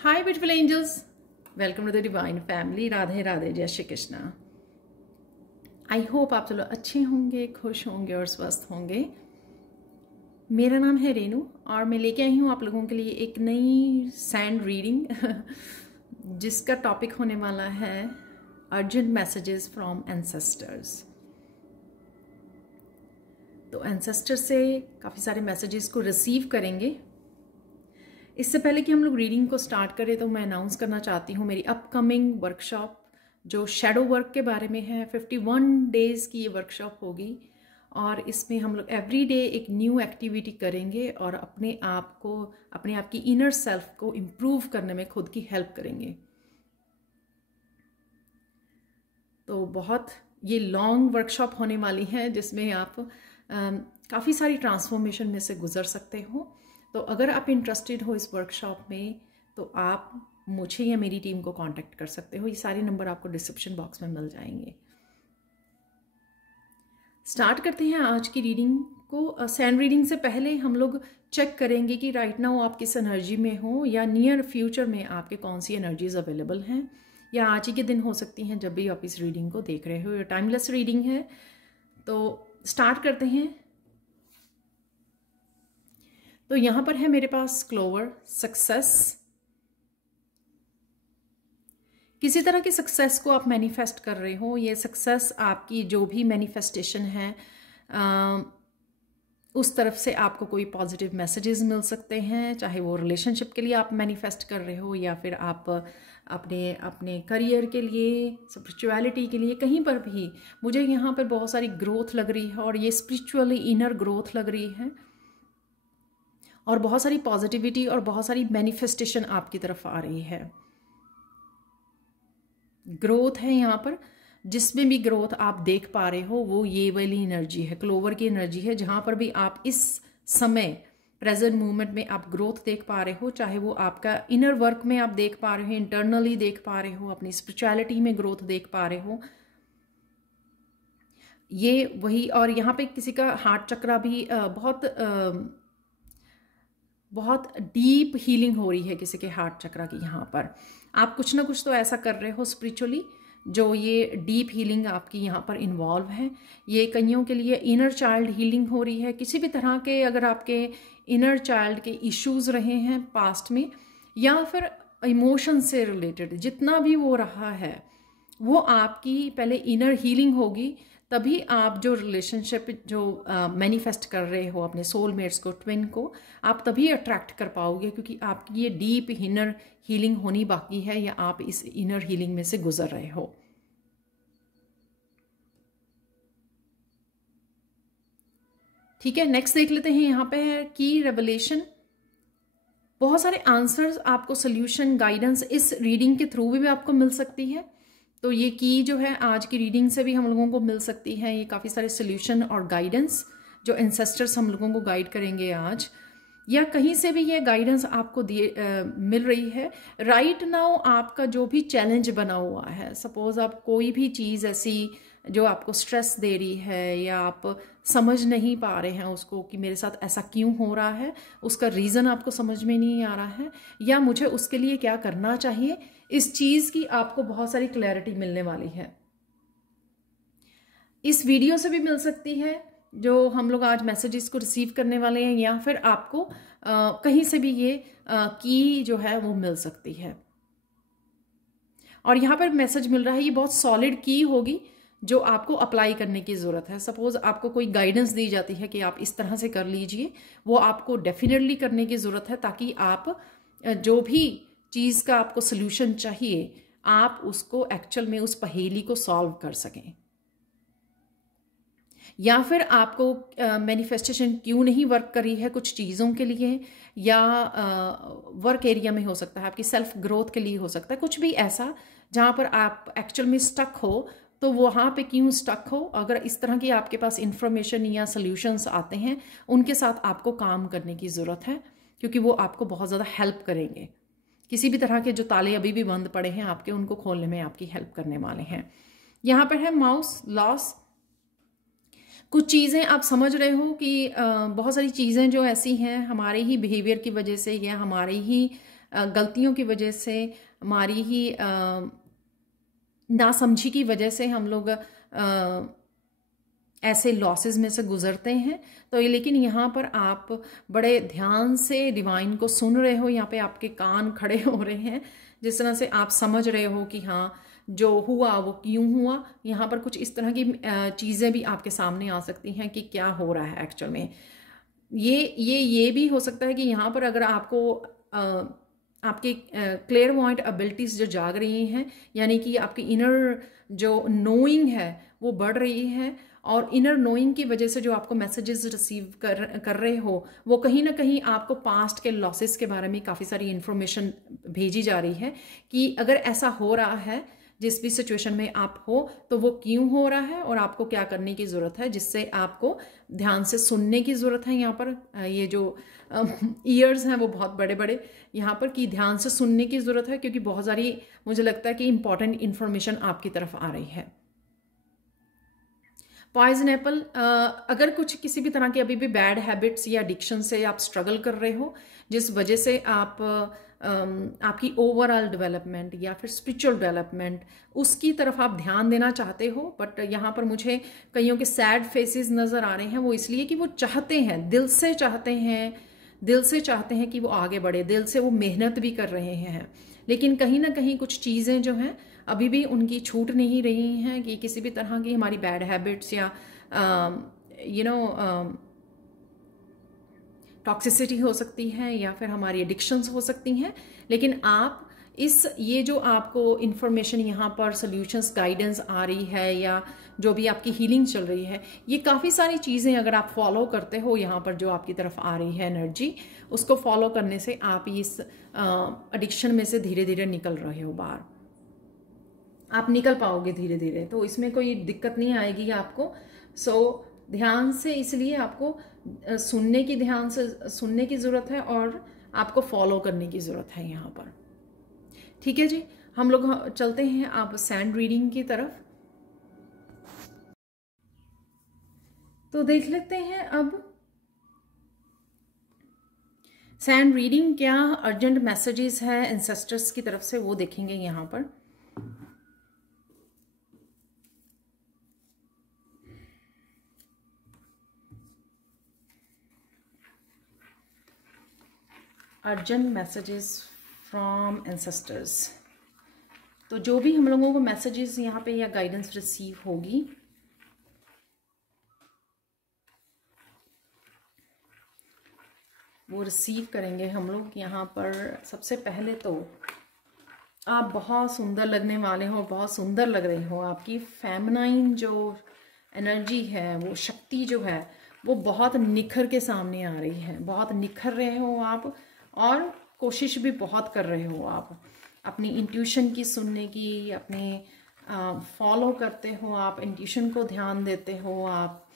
Hi beautiful angels, welcome to the divine family. Radhe Radhe, जय Shri Krishna. I hope आप चलो अच्छे होंगे, खुश होंगे और स्वस्थ होंगे। मेरा नाम है रेनू और मैं लेके आई हूँ आप लोगों के लिए एक नई सैंड रीडिंग जिसका टॉपिक होने वाला है अर्जेंट मैसेजेस फ्रॉम एंसेस्टर्स। तो एंसेस्टर से काफ़ी सारे मैसेजेस को रिसीव करेंगे। इससे पहले कि हम लोग रीडिंग को स्टार्ट करें तो मैं अनाउंस करना चाहती हूँ मेरी अपकमिंग वर्कशॉप जो शैडो वर्क के बारे में है। 51 डेज़ की ये वर्कशॉप होगी और इसमें हम लोग एवरी डे एक न्यू एक्टिविटी करेंगे और अपने आप की इनर सेल्फ को इम्प्रूव करने में खुद की हेल्प करेंगे। तो बहुत ये लॉन्ग वर्कशॉप होने वाली है जिसमें आप काफ़ी सारी ट्रांसफॉर्मेशन में से गुजर सकते हो। तो अगर आप इंटरेस्टेड हो इस वर्कशॉप में तो आप मुझे या मेरी टीम को कांटेक्ट कर सकते हो। ये सारे नंबर आपको डिस्क्रिप्शन बॉक्स में मिल जाएंगे। स्टार्ट करते हैं आज की रीडिंग को। सैंड रीडिंग से पहले हम लोग चेक करेंगे कि राइट नाउ आप किस एनर्जी में हो या नियर फ्यूचर में आपके कौन सी एनर्जीज अवेलेबल हैं, या आज ही के दिन हो सकती हैं जब भी आप इस रीडिंग को देख रहे हो। ये टाइमलेस रीडिंग है। तो स्टार्ट करते हैं। तो यहाँ पर है मेरे पास क्लोवर सक्सेस। किसी तरह की सक्सेस को आप मैनिफेस्ट कर रहे हो। ये सक्सेस आपकी जो भी मैनिफेस्टेशन है उस तरफ से आपको कोई पॉजिटिव मैसेजेस मिल सकते हैं, चाहे वो रिलेशनशिप के लिए आप मैनिफेस्ट कर रहे हो या फिर आप अपने करियर के लिए, स्पिरिचुअलिटी के लिए, कहीं पर भी। मुझे यहाँ पर बहुत सारी ग्रोथ लग रही है और ये स्पिरिचुअली इनर ग्रोथ लग रही है और बहुत सारी पॉजिटिविटी और बहुत सारी मैनिफेस्टेशन आपकी तरफ आ रही है। ग्रोथ है यहाँ पर। जिसमें भी ग्रोथ आप देख पा रहे हो वो ये वाली एनर्जी है, क्लोवर की एनर्जी है। जहाँ पर भी आप इस समय प्रेजेंट मोमेंट में आप ग्रोथ देख पा रहे हो, चाहे वो आपका इनर वर्क में आप देख पा रहे हो, इंटरनली देख पा रहे हो, अपनी स्पिरिचुअलिटी में ग्रोथ देख पा रहे हो, ये वही। और यहाँ पे किसी का हार्ट चक्रा भी बहुत डीप हीलिंग हो रही है किसी के हार्ट चक्रा की। यहाँ पर आप कुछ ना कुछ तो ऐसा कर रहे हो स्पिरिचुअली जो ये डीप हीलिंग आपकी यहाँ पर इन्वॉल्व है। ये कईयों के लिए इनर चाइल्ड हीलिंग हो रही है। किसी भी तरह के अगर आपके इनर चाइल्ड के इश्यूज रहे हैं पास्ट में या फिर इमोशन से रिलेटेड जितना भी वो रहा है, वो आपकी पहले इनर हीलिंग होगी, तभी आप जो रिलेशनशिप जो मैनिफेस्ट कर रहे हो अपने सोलमेट्स को, ट्विन को, आप तभी अट्रैक्ट कर पाओगे, क्योंकि आपकी ये डीप इनर हीलिंग होनी बाकी है या आप इस इनर हीलिंग में से गुजर रहे हो। ठीक है, नेक्स्ट देख लेते हैं। यहाँ पे है की रेवलेशन। बहुत सारे आंसर्स आपको, सोल्यूशन, गाइडेंस इस रीडिंग के थ्रू भी आपको मिल सकती है। तो ये की जो है आज की रीडिंग से भी हम लोगों को मिल सकती है। ये काफ़ी सारे सोल्यूशन और गाइडेंस जो एंसेस्टर्स हम लोगों को गाइड करेंगे आज, या कहीं से भी ये गाइडेंस आपको मिल रही है। राइट नाउ आपका जो भी चैलेंज बना हुआ है, सपोज आप कोई भी चीज़ ऐसी जो आपको स्ट्रेस दे रही है या आप समझ नहीं पा रहे हैं उसको कि मेरे साथ ऐसा क्यों हो रहा है, उसका रीज़न आपको समझ में नहीं आ रहा है या मुझे उसके लिए क्या करना चाहिए, इस चीज़ की आपको बहुत सारी क्लैरिटी मिलने वाली है। इस वीडियो से भी मिल सकती है जो हम लोग आज मैसेजेस को रिसीव करने वाले हैं, या फिर आपको कहीं से भी ये की जो है वो मिल सकती है। और यहाँ पर मैसेज मिल रहा है, ये बहुत सॉलिड की होगी जो आपको अप्लाई करने की ज़रूरत है। सपोज आपको कोई गाइडेंस दी जाती है कि आप इस तरह से कर लीजिए, वो आपको डेफिनेटली करने की ज़रूरत है, ताकि आप जो भी चीज़ का आपको सोल्यूशन चाहिए आप उसको एक्चुअल में उस पहेली को सॉल्व कर सकें। या फिर आपको मैनिफेस्टेशन क्यों नहीं वर्क करी है कुछ चीज़ों के लिए, या वर्क एरिया में हो सकता है, आपकी सेल्फ ग्रोथ के लिए हो सकता है, कुछ भी ऐसा जहाँ पर आप एक्चुअल में स्टक हो, तो वहाँ पे क्यों स्टक हो। अगर इस तरह की आपके पास इंफॉर्मेशन या सॉल्यूशंस आते हैं, उनके साथ आपको काम करने की ज़रूरत है, क्योंकि वो आपको बहुत ज़्यादा हेल्प करेंगे। किसी भी तरह के जो ताले अभी भी बंद पड़े हैं आपके, उनको खोलने में आपकी हेल्प करने वाले हैं। यहाँ पर है माउस लॉस। कुछ चीज़ें आप समझ रहे हो कि बहुत सारी चीज़ें जो ऐसी हैं हमारे ही बिहेवियर की वजह से या हमारे ही गलतियों की वजह से, हमारी ही नासमझी की वजह से हम लोग ऐसे लॉसेस में से गुजरते हैं। तो लेकिन यहाँ पर आप बड़े ध्यान से डिवाइन को सुन रहे हो, यहाँ पे आपके कान खड़े हो रहे हैं, जिस तरह से आप समझ रहे हो कि हाँ जो हुआ वो क्यों हुआ। यहाँ पर कुछ इस तरह की चीज़ें भी आपके सामने आ सकती हैं कि क्या हो रहा है एक्चुअल में। ये भी हो सकता है कि यहाँ पर अगर आपको आपकी क्लेयरवॉयंट एबिलिटीज़ जो जाग रही हैं, यानी कि आपकी इनर जो नोइंग है वो बढ़ रही है, और इनर नोइंग की वजह से जो आपको मैसेजेस रिसीव कर रहे हो वो कहीं ना कहीं आपको पास्ट के लॉसेस के बारे में काफ़ी सारी इन्फॉर्मेशन भेजी जा रही है कि अगर ऐसा हो रहा है, जिस भी सिचुएशन में आप हो, तो वो क्यों हो रहा है और आपको क्या करने की ज़रूरत है, जिससे आपको ध्यान से सुनने की ज़रूरत है। यहाँ पर ये जो ईयर्स हैं वो बहुत बड़े बड़े यहाँ पर कि ध्यान से सुनने की ज़रूरत है, क्योंकि बहुत सारी मुझे लगता है कि इंपॉर्टेंट इन्फॉर्मेशन आपकी तरफ आ रही है। पॉइजन एप्पल, अगर कुछ किसी भी तरह की अभी भी बैड हैबिट्स या एडिक्शन से आप स्ट्रगल कर रहे हो, जिस वजह से आपकी ओवरऑल डेवलपमेंट या फिर स्पिरिचुअल डेवलपमेंट उसकी तरफ आप ध्यान देना चाहते हो, बट यहाँ पर मुझे कईयों के सैड फेसेस नज़र आ रहे हैं। वो इसलिए कि वो चाहते हैं, दिल से चाहते हैं कि वो आगे बढ़े, दिल से वो मेहनत भी कर रहे हैं, लेकिन कहीं ना कहीं कुछ चीज़ें जो हैं अभी भी उनकी छूट नहीं रही हैं कि किसी भी तरह की हमारी बैड हैबिट्स या टॉक्सिसिटी हो सकती है या फिर हमारी एडिक्शंस हो सकती हैं। लेकिन आप ये जो आपको इन्फॉर्मेशन यहाँ पर सॉल्यूशंस गाइडेंस आ रही है या जो भी आपकी हीलिंग चल रही है, ये काफ़ी सारी चीज़ें अगर आप फॉलो करते हो, यहाँ पर जो आपकी तरफ आ रही है एनर्जी, उसको फॉलो करने से आप इस एडिक्शन में से धीरे धीरे निकल रहे हो बाहर। आप निकल पाओगे धीरे धीरे, तो इसमें कोई दिक्कत नहीं आएगी आपको। ध्यान से, इसलिए आपको सुनने की ज़रूरत है और आपको फॉलो करने की ज़रूरत है यहाँ पर। ठीक है जी, हम लोग चलते हैं आप सैंड रीडिंग की तरफ। तो देख लेते हैं अब सैंड रीडिंग क्या अर्जेंट मैसेजेस है एंसेस्टर्स की तरफ से, वो देखेंगे यहाँ पर। अर्जेंट मैसेजेस फ्रॉम एंसेस्टर्स, तो जो भी हम लोगों को मैसेजेस यहाँ पे या गाइडेंस रिसीव होगी, वो रिसीव करेंगे हम लोग यहाँ पर। सबसे पहले तो आप बहुत सुंदर लगने वाले हो, बहुत सुंदर लग रही हो। आपकी फेमिनाइन जो एनर्जी है, वो शक्ति जो है, वो बहुत निखर के सामने आ रही है। बहुत निखर रहे हो आप और कोशिश भी बहुत कर रहे हो आप अपनी इंट्यूशन की सुनने की, अपने फॉलो करते हो आप, इंट्यूशन को ध्यान देते हो आप,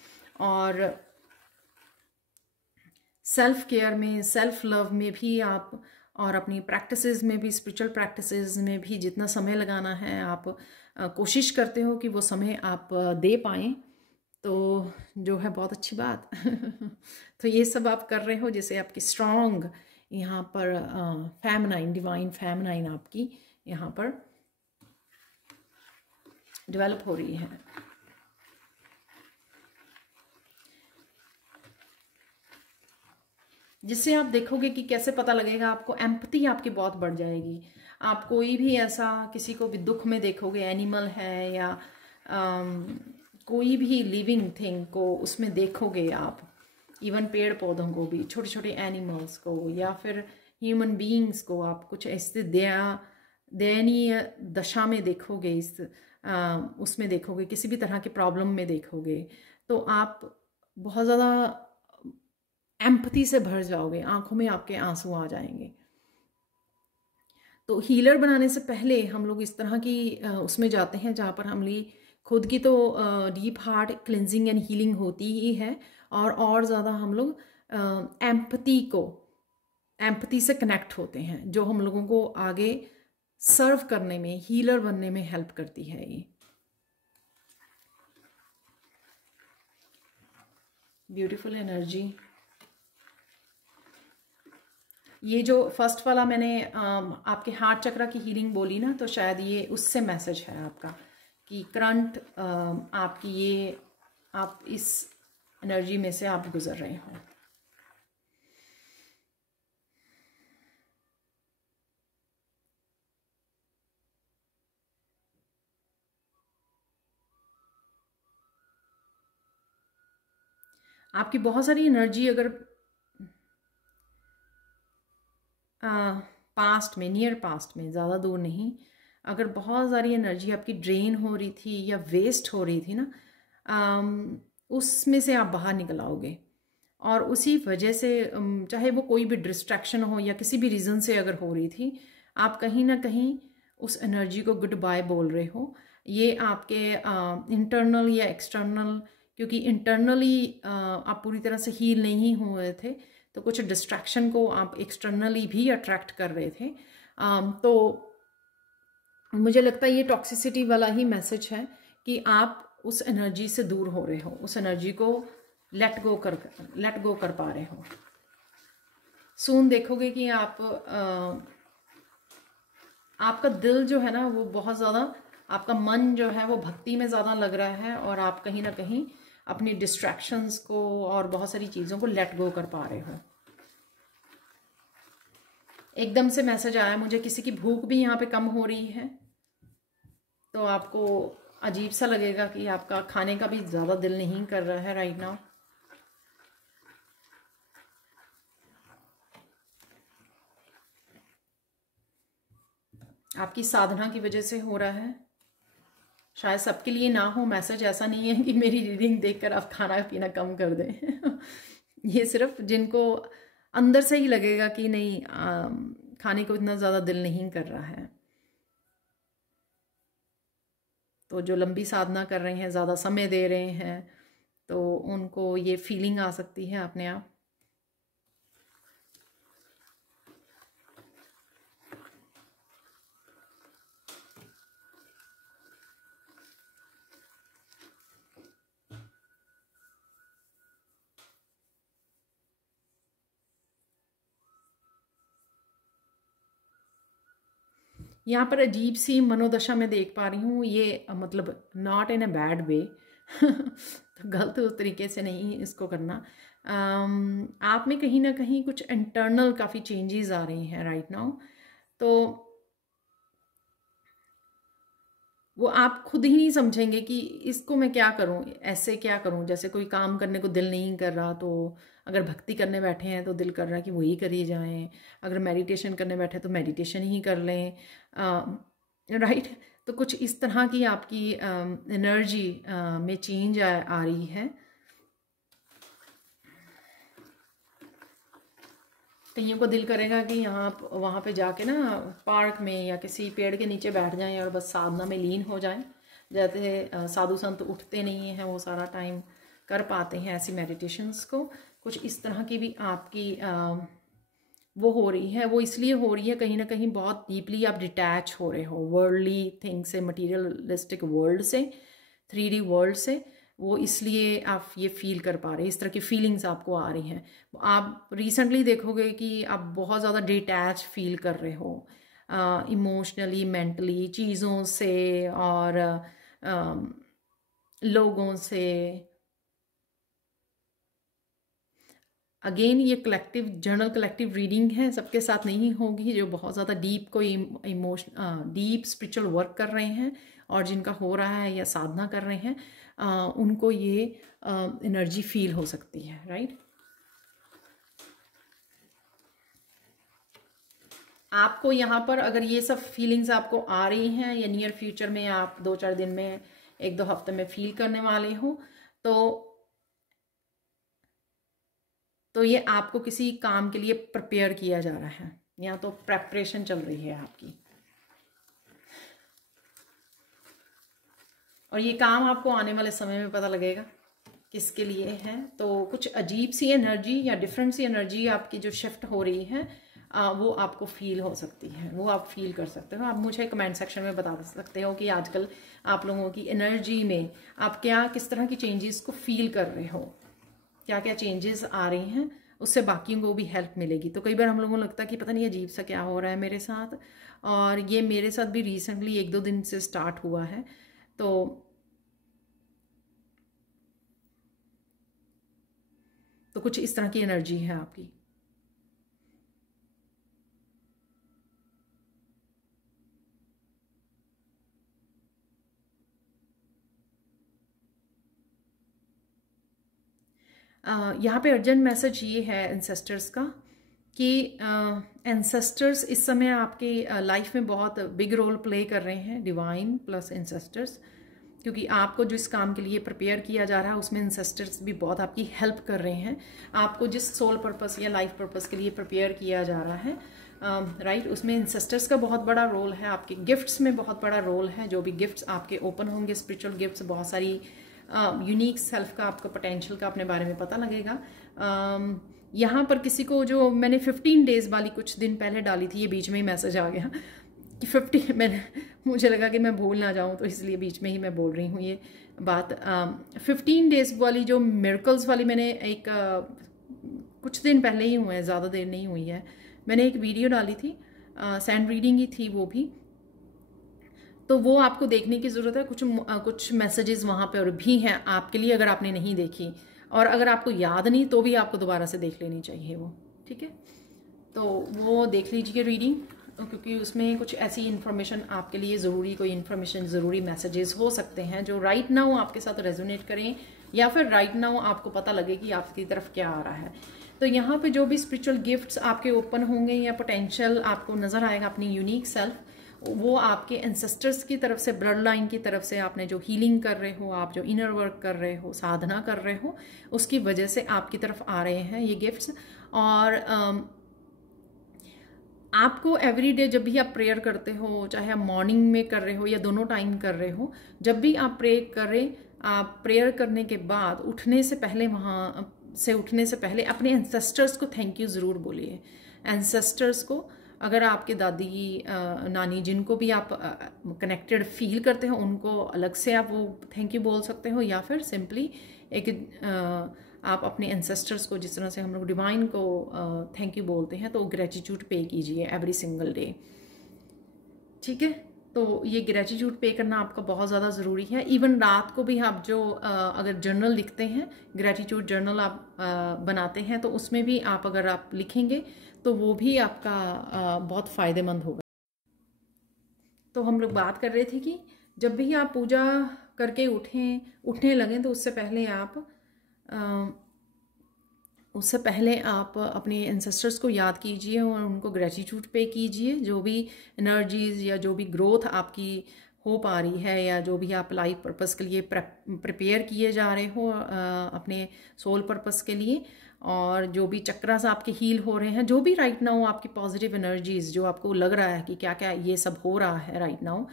और सेल्फ केयर में, सेल्फ लव में भी आप, और अपनी प्रैक्टिसेस में भी, स्पिरिचुअल प्रैक्टिसेस में भी जितना समय लगाना है आप कोशिश करते हो कि वो समय आप दे पाएँ, तो जो है बहुत अच्छी बात। तो ये सब आप कर रहे हो, जैसे आपकी स्ट्रॉन्ग यहाँ पर फेमिनाइन, डिवाइन फेमिनाइन आपकी यहाँ पर डेवलप हो रही है। जिससे आप देखोगे कि कैसे पता लगेगा आपको, एम्पैथी आपकी बहुत बढ़ जाएगी। आप कोई भी ऐसा किसी को भी दुख में देखोगे, एनिमल है या कोई भी लिविंग थिंग को उसमें देखोगे आप, इवन पेड़ पौधों को भी, छोटे छोटे एनिमल्स को या फिर ह्यूमन बीइंग्स को आप कुछ ऐसे दयनीय दशा में देखोगे, उसमें देखोगे, किसी भी तरह के प्रॉब्लम में देखोगे, तो आप बहुत ज़्यादा एम्पैथी से भर जाओगे, आंखों में आपके आंसू आ जाएंगे। तो हीलर बनाने से पहले हम लोग इस तरह की उसमें जाते हैं जहाँ पर हमारी खुद की तो deep heart cleansing and healing होती ही है, और ज़्यादा हम लोग एम्पैथी से कनेक्ट होते हैं, जो हम लोगों को आगे सर्व करने में, हीलर बनने में हेल्प करती है। ये ब्यूटीफुल एनर्जी, ये जो फर्स्ट वाला मैंने आपके हार्ट चक्रा की हीलिंग बोली ना, तो शायद ये उससे मैसेज है आपका कि करंट आपकी ये आप इस एनर्जी में से आप गुजर रहे हो। आपकी बहुत सारी एनर्जी अगर पास्ट में, नियर पास्ट में, ज़्यादा दूर नहीं, अगर बहुत सारी एनर्जी आपकी ड्रेन हो रही थी या वेस्ट हो रही थी ना, उसमें से आप बाहर निकल आओगे। और उसी वजह से चाहे वो कोई भी डिस्ट्रैक्शन हो या किसी भी रीज़न से अगर हो रही थी, आप कहीं ना कहीं उस एनर्जी को गुड बाय बोल रहे हो। ये आपके इंटरनल या एक्सटर्नल, क्योंकि इंटरनली आप पूरी तरह से हील नहीं हुए थे, तो कुछ डिस्ट्रैक्शन को आप एक्सटर्नली भी अट्रैक्ट कर रहे थे। तो मुझे लगता है ये टॉक्सिसिटी वाला ही मैसेज है कि आप उस एनर्जी से दूर हो रहे हो, उस एनर्जी को लेट गो कर पा रहे हो। सून देखोगे कि आपका दिल जो है ना, वो बहुत ज़्यादा, आपका मन जो है वो भक्ति में ज़्यादा लग रहा है, और आप कहीं ना कहीं अपनी डिस्ट्रैक्शंस को और बहुत सारी चीज़ों को लेट गो कर पा रहे हो। एकदम से मैसेज आया मुझे, किसी की भूख भी यहाँ पे कम हो रही है, तो आपको अजीब सा लगेगा कि आपका खाने का भी ज़्यादा दिल नहीं कर रहा है राइट नाउ। आपकी साधना की वजह से हो रहा है। शायद सबके लिए ना हो मैसेज, ऐसा नहीं है कि मेरी रीडिंग देखकर आप खाना पीना कम कर दें। ये सिर्फ जिनको अंदर से ही लगेगा कि नहीं, खाने को इतना ज़्यादा दिल नहीं कर रहा है, तो जो लंबी साधना कर रहे हैं, ज़्यादा समय दे रहे हैं, तो उनको ये फीलिंग आ सकती है अपने आप। यहाँ पर अजीब सी मनोदशा में देख पा रही हूँ, ये मतलब not in a bad way, तो गलत उस तरीके से नहीं इसको करना। आप में कहीं ना कहीं कुछ इंटरनल काफ़ी चेंजेस आ रही हैं राइट नाउ, तो वो आप खुद ही नहीं समझेंगे कि इसको मैं क्या करूं, ऐसे क्या करूं। जैसे कोई काम करने को दिल नहीं कर रहा, तो अगर भक्ति करने बैठे हैं तो दिल कर रहा है कि वही करिए जाएं, अगर मेडिटेशन करने बैठे तो मेडिटेशन ही कर लें, राइट। तो कुछ इस तरह की आपकी एनर्जी में चेंज आ रही है। कईयों को दिल करेगा कि यहाँ वहाँ पे जाके ना पार्क में या किसी पेड़ के नीचे बैठ जाएं और बस साधना में लीन हो जाएं। जैसे साधु संत उठते नहीं हैं, वो सारा टाइम कर पाते हैं ऐसी मेडिटेशंस को। कुछ इस तरह की भी आपकी वो हो रही है। वो इसलिए हो रही है कहीं ना कहीं बहुत डीपली आप डिटैच हो रहे हो वर्ल्डली थिंग से, मटीरियलिस्टिक वर्ल्ड से, 3D वर्ल्ड से। वो इसलिए आप ये फील कर पा रहे हैं, इस तरह की फीलिंग्स आपको आ रही हैं। आप रिसेंटली देखोगे कि आप बहुत ज़्यादा डिटैच फील कर रहे हो इमोशनली, मेंटली, चीज़ों से और लोगों से। अगेन ये कलेक्टिव जर्नल, कलेक्टिव रीडिंग है, सबके साथ नहीं होगी। जो बहुत ज़्यादा डीप कोई इमोशन डीप स्पिरिचुअल वर्क कर रहे हैं और जिनका हो रहा है या साधना कर रहे हैं, उनको ये एनर्जी फील हो सकती है, राइट। आपको यहाँ पर अगर ये सब फीलिंग्स आपको आ रही हैं या नियर फ्यूचर में आप 2-4 दिन में, 1-2 हफ्ते में फील करने वाले हो, तो ये आपको किसी काम के लिए प्रिपेयर किया जा रहा है, या तो प्रेपरेशन चल रही है आपकी। और ये काम आपको आने वाले समय में पता लगेगा किसके लिए है। तो कुछ अजीब सी एनर्जी या डिफरेंट सी एनर्जी आपकी जो शिफ्ट हो रही है, वो आपको फील हो सकती है, वो आप फील कर सकते हो। आप मुझे कमेंट सेक्शन में बता सकते हो कि आजकल आप लोगों की एनर्जी में आप क्या, किस तरह की चेंजेस को फील कर रहे हो, क्या क्या चेंजेस आ रही हैं उससे बाकियों को भी हेल्प मिलेगी। तो कई बार हम लोगों को लगता है कि पता नहीं अजीब सा क्या हो रहा है मेरे साथ, और ये मेरे साथ भी रिसेंटली 1-2 दिन से स्टार्ट हुआ है। तो कुछ इस तरह की एनर्जी है आपकी। यहाँ पे अर्जेंट मैसेज ये है एंसेस्टर्स का कि एंसेस्टर्स इस समय आपके लाइफ में बहुत बिग रोल प्ले कर रहे हैं, डिवाइन प्लस एंसेस्टर्स, क्योंकि आपको जिस काम के लिए प्रिपेयर किया जा रहा है उसमें एंसेस्टर्स भी बहुत आपकी हेल्प कर रहे हैं। आपको जिस सोल पर्पस या लाइफ पर्पस के लिए प्रिपेयर किया जा रहा है, राइट, उसमें एंसेस्टर्स का बहुत बड़ा रोल है। आपके गिफ्ट्स में बहुत बड़ा रोल है। जो भी गिफ्ट्स आपके ओपन होंगे, स्पिरिचुअल गिफ्ट्स, बहुत सारी यूनिक सेल्फ का, आपका पोटेंशियल का अपने बारे में पता लगेगा। यहाँ पर किसी को, जो मैंने 15 डेज वाली कुछ दिन पहले डाली थी, ये बीच में ही मैसेज आ गया कि 50, मुझे लगा कि मैं भूल ना जाऊँ, तो इसलिए बीच में ही मैं बोल रही हूँ ये बात। 15 डेज वाली जो मिरेकल्स वाली मैंने एक कुछ दिन पहले ही हुए हैं, ज़्यादा देर नहीं हुई है, मैंने एक वीडियो डाली थी, सैंड रीडिंग ही थी वो भी। तो वो आपको देखने की ज़रूरत है। कुछ मैसेजेस वहाँ पर भी हैं आपके लिए, अगर आपने नहीं देखी, और अगर आपको याद नहीं तो भी आपको दोबारा से देख लेनी चाहिए वो, ठीक है। तो वो देख लीजिए रीडिंग, क्योंकि उसमें कुछ ऐसी इन्फॉर्मेशन आपके लिए ज़रूरी, कोई इन्फॉर्मेशन, ज़रूरी मैसेजेस हो सकते हैं जो राइट नाउ आपके साथ रेजोनेट करें, या फिर राइट नाउ आपको पता लगे कि आपकी तरफ क्या आ रहा है। तो यहाँ पे जो भी स्पिरिचुअल गिफ्ट्स आपके ओपन होंगे या पोटेंशियल आपको नज़र आएगा, अपनी यूनिक सेल्फ, वो आपके एंसेस्टर्स की तरफ से, ब्लड लाइन की तरफ से, आपने जो हीलिंग कर रहे हो, आप जो इनर वर्क कर रहे हो, साधना कर रहे हो, उसकी वजह से आपकी तरफ आ रहे हैं ये गिफ्ट्स। और आपको एवरीडे जब भी आप प्रेयर करते हो, चाहे आप मॉर्निंग में कर रहे हो या दोनों टाइम कर रहे हो, जब भी आप प्रे करें, आप प्रेयर करने के बाद उठने से पहले, वहाँ से उठने से पहले अपने एंसेस्टर्स को थैंक यू ज़रूर बोलिए। एंसेस्टर्स को, अगर आपके दादी, नानी, जिनको भी आप कनेक्टेड फील करते हो, उनको अलग से आप वो थैंक यू बोल सकते हो, या फिर सिंपली एक आप अपने एंसेस्टर्स को, जिस तरह से हम लोग डिवाइन को थैंक यू बोलते हैं, तो ग्रेटिट्यूड पे कीजिए एवरी सिंगल डे, ठीक है। तो ये ग्रेटिट्यूड पे करना आपका बहुत ज़्यादा ज़रूरी है। इवन रात को भी आप जो अगर जर्नल लिखते हैं, ग्रेटिट्यूड जर्नल आप बनाते हैं, तो उसमें भी आप अगर आप लिखेंगे तो वो भी आपका बहुत फ़ायदेमंद होगा। तो हम लोग बात कर रहे थे कि जब भी आप पूजा करके उठने लगें, तो उससे पहले आप अपने एंसेस्टर्स को याद कीजिए और उनको ग्रेटिट्यूड पे कीजिए। जो भी एनर्जीज या जो भी ग्रोथ आपकी हो पा रही है, या जो भी आप लाइफ पर्पस के लिए प्रिपेयर किए जा रहे हो अपने सोल पर्पस के लिए, और जो भी चक्रास आपके हील हो रहे हैं, जो भी राइट नाउ आपकी पॉजिटिव एनर्जीज, जो आपको लग रहा है कि क्या क्या ये सब हो रहा है राइट नाउ,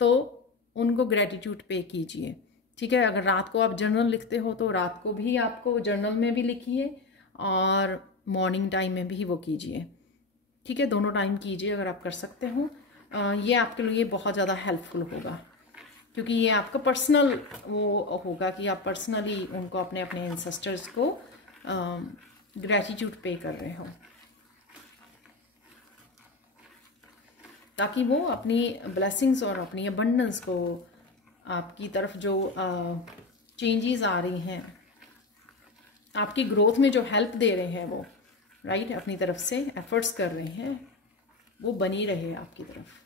तो उनको ग्रेटिट्यूड पे कीजिए, ठीक है। अगर रात को आप जर्नल लिखते हो तो रात को भी आपको जर्नल में भी लिखिए, और मॉर्निंग टाइम में भी वो कीजिए, ठीक है। दोनों टाइम कीजिए अगर आप कर सकते हो। ये आपके लिए बहुत ज़्यादा हेल्पफुल होगा, क्योंकि ये आपका पर्सनल वो होगा कि आप पर्सनली उनको, अपने अपने एंसेस्टर्स को ग्रेटिट्यूड पे कर रहे हो, ताकि वो अपनी ब्लेसिंग्स और अपनी अबंडेंस को, आपकी तरफ जो चेंजेस आ रही हैं, आपकी ग्रोथ में जो हेल्प दे रहे हैं वो, राइट, अपनी तरफ से एफर्ट्स कर रहे हैं, वो बनी रहे आपकी तरफ।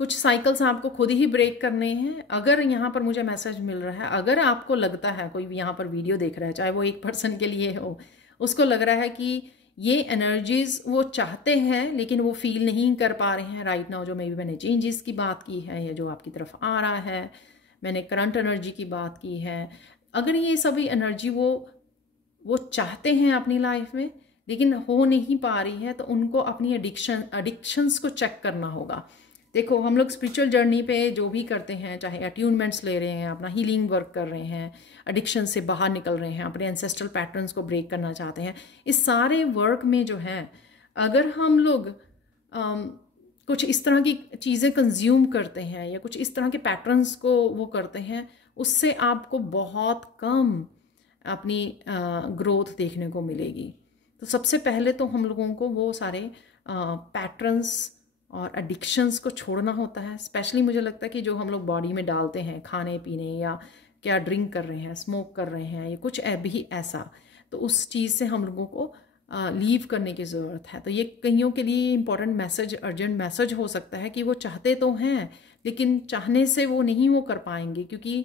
कुछ साइकिल्स आपको खुद ही ब्रेक करने हैं। अगर यहाँ पर मुझे मैसेज मिल रहा है, अगर आपको लगता है, कोई भी यहाँ पर वीडियो देख रहा है, चाहे वो एक पर्सन के लिए हो, उसको लग रहा है कि ये एनर्जीज वो चाहते हैं लेकिन वो फील नहीं कर पा रहे हैं राइट नाउ, जो मैंने चेंजेस की बात की है, या जो आपकी तरफ आ रहा है, मैंने करंट एनर्जी की बात की है, अगर ये सभी एनर्जी वो चाहते हैं अपनी लाइफ में लेकिन हो नहीं पा रही है, तो उनको अपनी एडिक्शंस को चेक करना होगा। देखो, हम लोग स्पिरिचुअल जर्नी पे जो भी करते हैं, चाहे अट्यूनमेंट्स ले रहे हैं, अपना हीलिंग वर्क कर रहे हैं, एडिक्शन से बाहर निकल रहे हैं, अपने एंसेस्ट्रल पैटर्न्स को ब्रेक करना चाहते हैं, इस सारे वर्क में जो है, अगर हम लोग कुछ इस तरह की चीज़ें कंज्यूम करते हैं या कुछ इस तरह के पैटर्न्स को वो करते हैं, उससे आपको बहुत कम अपनी ग्रोथ देखने को मिलेगी। तो सबसे पहले तो हम लोगों को वो सारे पैटर्न्स और एडिक्शंस को छोड़ना होता है। स्पेशली मुझे लगता है कि जो हम लोग बॉडी में डालते हैं खाने पीने, या क्या ड्रिंक कर रहे हैं, स्मोक कर रहे हैं, या कुछ भी ऐसा, तो उस चीज़ से हम लोगों को लीव करने की ज़रूरत है। तो ये कईयों के लिए इम्पॉर्टेंट मैसेज, अर्जेंट मैसेज हो सकता है कि वो चाहते तो हैं लेकिन चाहने से वो नहीं वो कर पाएंगे, क्योंकि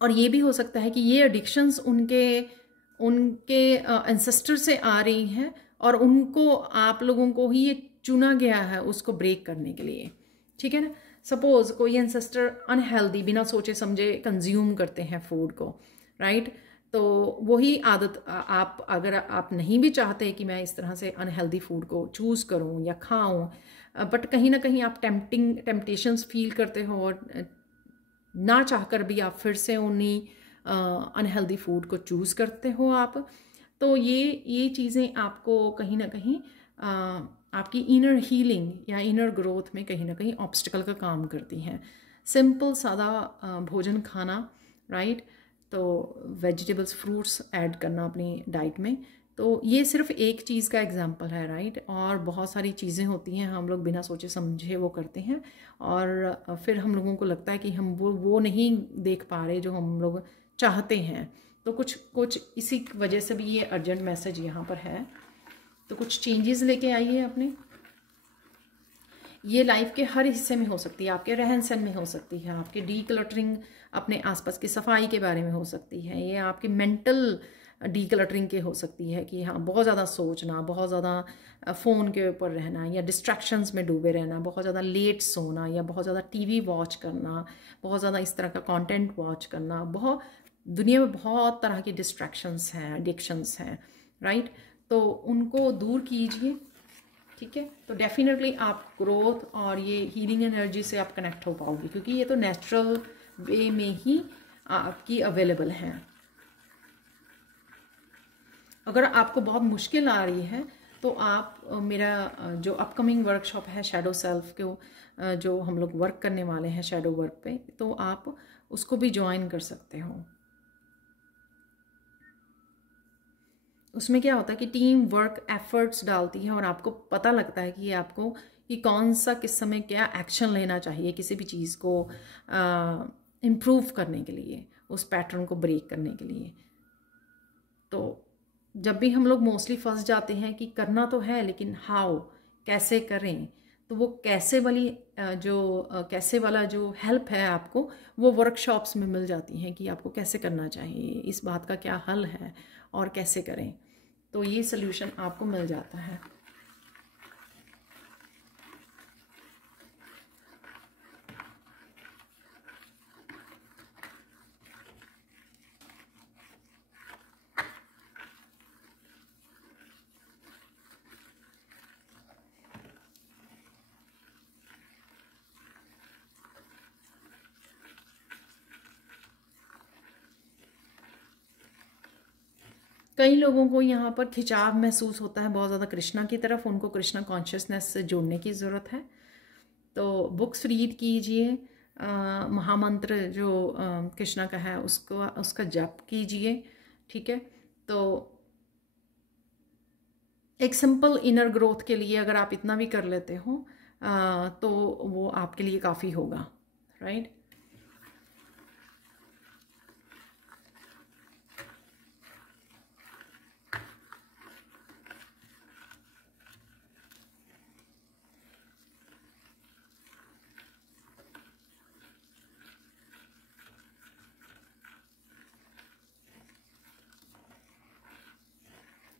और ये भी हो सकता है कि ये एडिक्शंस उनके एंसेस्टर से आ रही हैं और उनको, आप लोगों को ही ये चुना गया है उसको ब्रेक करने के लिए, ठीक है ना। सपोज कोई एंसेस्टर अनहेल्दी बिना सोचे समझे कंज्यूम करते हैं फूड को, राइट, तो वही आदत आप, अगर आप नहीं भी चाहते कि मैं इस तरह से अनहेल्दी फूड को चूज़ करूं या खाऊं, बट कहीं ना कहीं आप टेम्पटेशंस फील करते हो और ना चाहकर भी आप फिर से उन्हीं अनहेल्दी फूड को चूज़ करते हो आप, तो ये चीज़ें आपको कहीं ना कहीं आपकी इनर हीलिंग या इनर ग्रोथ में कहीं ना कहीं ऑब्स्टिकल का काम करती हैं। सिंपल सादा भोजन खाना, राइट, तो वेजिटेबल्स, फ्रूट्स ऐड करना अपनी डाइट में, तो ये सिर्फ एक चीज़ का एग्जांपल है, राइट। और बहुत सारी चीज़ें होती हैं हम लोग बिना सोचे समझे वो करते हैं, और फिर हम लोगों को लगता है कि हम वो नहीं देख पा रहे जो हम लोग चाहते हैं। तो कुछ इसी वजह से भी ये अर्जेंट मैसेज यहाँ पर है। तो कुछ चेंजेस लेके आइए अपने, ये लाइफ के हर हिस्से में हो सकती है, आपके रहन सहन में हो सकती है, आपके डीक्लटरिंग, अपने आसपास की सफाई के बारे में हो सकती है, ये आपकी मेंटल डीक्लटरिंग के हो सकती है कि हाँ बहुत ज़्यादा सोचना, बहुत ज़्यादा फ़ोन के ऊपर रहना या डिस्ट्रैक्शंस में डूबे रहना, बहुत ज़्यादा लेट सोना या बहुत ज़्यादा टीवी वॉच करना, बहुत ज़्यादा इस तरह का कंटेंट वॉच करना, बहुत दुनिया में बहुत तरह की डिस्ट्रैक्शंस हैं, एडिक्शंस हैं, राइट, तो उनको दूर कीजिए, ठीक है। तो डेफिनेटली आप ग्रोथ और ये हीलिंग एनर्जी से आप कनेक्ट हो पाओगे, क्योंकि ये तो नेचुरल वे में ही आपकी अवेलेबल हैं। अगर आपको बहुत मुश्किल आ रही है तो आप मेरा जो अपकमिंग वर्कशॉप है शैडो सेल्फ के, जो हम लोग वर्क करने वाले हैं शैडो वर्क पे, तो आप उसको भी ज्वाइन कर सकते हो। उसमें क्या होता है कि टीम वर्क एफर्ट्स डालती है और आपको पता लगता है कि आपको कि कौन सा किस समय क्या एक्शन लेना चाहिए किसी भी चीज़ को इम्प्रूव करने के लिए, उस पैटर्न को ब्रेक करने के लिए। तो जब भी हम लोग मोस्टली फंस जाते हैं कि करना तो है लेकिन हाउ, कैसे करें, तो वो कैसे वाला जो हेल्प है आपको वो वर्कशॉप्स में मिल जाती हैं कि आपको कैसे करना चाहिए, इस बात का क्या हल है और कैसे करें, तो ये सल्यूशन आपको मिल जाता है। कई लोगों को यहाँ पर खिंचाव महसूस होता है बहुत ज़्यादा कृष्णा की तरफ, उनको कृष्णा कॉन्शियसनेस से जोड़ने की ज़रूरत है। तो बुक्स रीड कीजिए, महामंत्र जो कृष्णा का है उसका जप कीजिए, ठीक है। तो एक सिंपल इनर ग्रोथ के लिए अगर आप इतना भी कर लेते हो तो वो आपके लिए काफ़ी होगा, राइट।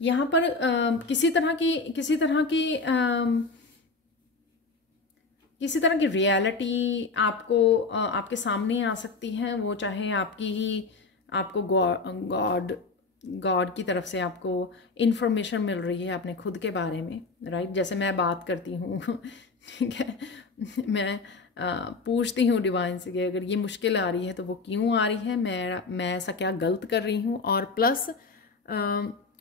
यहाँ पर किसी तरह की रियलिटी आपको आपके सामने आ सकती है, वो चाहे आपको गॉड की तरफ से आपको इन्फॉर्मेशन मिल रही है अपने खुद के बारे में, राइट। जैसे मैं बात करती हूँ ठीक है, मैं पूछती हूँ डिवाइन से कि अगर ये मुश्किल आ रही है तो वो क्यों आ रही है, मैं ऐसा क्या गलत कर रही हूँ, और प्लस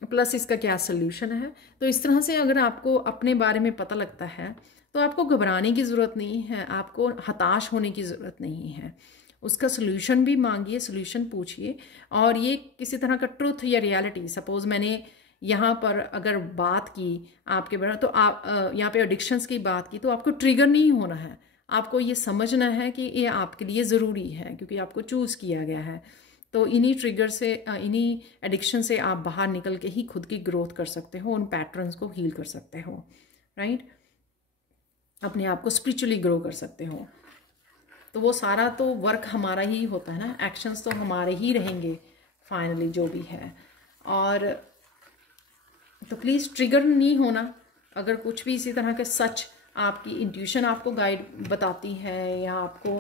प्लस इसका क्या सोल्यूशन है। तो इस तरह से अगर आपको अपने बारे में पता लगता है तो आपको घबराने की ज़रूरत नहीं है, आपको हताश होने की ज़रूरत नहीं है। उसका सोल्यूशन भी मांगिए, सोल्यूशन पूछिए। और ये किसी तरह का ट्रुथ या रियलिटी, सपोज़ मैंने यहाँ पर अगर बात की आपके बारे तो आप यहाँ पे एडिक्शंस की बात की, तो आपको ट्रिगर नहीं होना है। आपको ये समझना है कि ये आपके लिए ज़रूरी है क्योंकि आपको चूज़ किया गया है। तो इन्हीं ट्रिगर से, इन्हीं एडिक्शन से आप बाहर निकल के ही खुद की ग्रोथ कर सकते हो, उन पैटर्न्स को हील कर सकते हो, राइट। अपने आप को स्पिरिचुअली ग्रो कर सकते हो। तो वो सारा तो वर्क हमारा ही होता है ना, एक्शंस तो हमारे ही रहेंगे फाइनली जो भी है। और तो प्लीज़ ट्रिगर नहीं होना। अगर कुछ भी इसी तरह के सच आपकी इंट्यूशन आपको गाइड बताती है या आपको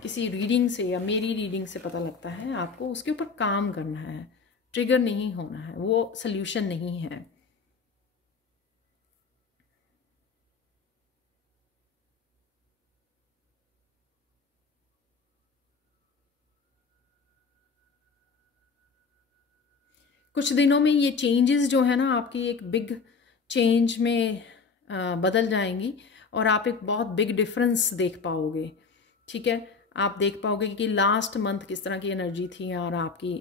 किसी रीडिंग से या मेरी रीडिंग से पता लगता है, आपको उसके ऊपर काम करना है, ट्रिगर नहीं होना है, वो सल्यूशन नहीं है। कुछ दिनों में ये चेंजेस जो है ना आपकी एक बिग चेंज में बदल जाएंगी और आप एक बहुत बिग डिफरेंस देख पाओगे, ठीक है। आप देख पाओगे कि लास्ट मंथ किस तरह की एनर्जी थी और आपकी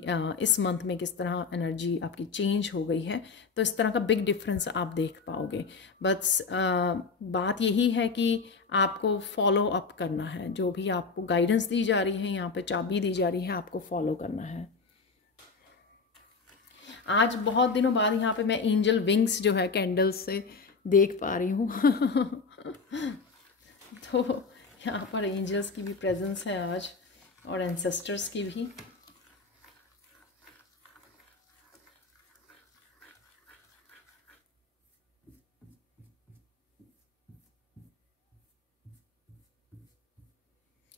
इस मंथ में किस तरह एनर्जी आपकी चेंज हो गई है। तो इस तरह का बिग डिफरेंस आप देख पाओगे। बस बात यही है कि आपको फॉलो अप करना है, जो भी आपको गाइडेंस दी जा रही है, यहाँ पे चाबी दी जा रही है, आपको फॉलो करना है। आज बहुत दिनों बाद यहाँ पे मैं एंजल विंग्स जो है कैंडल्स से देख पा रही हूँ तो यहाँ पर एंजल्स की भी प्रेजेंस है आज और एंसेस्टर्स की भी।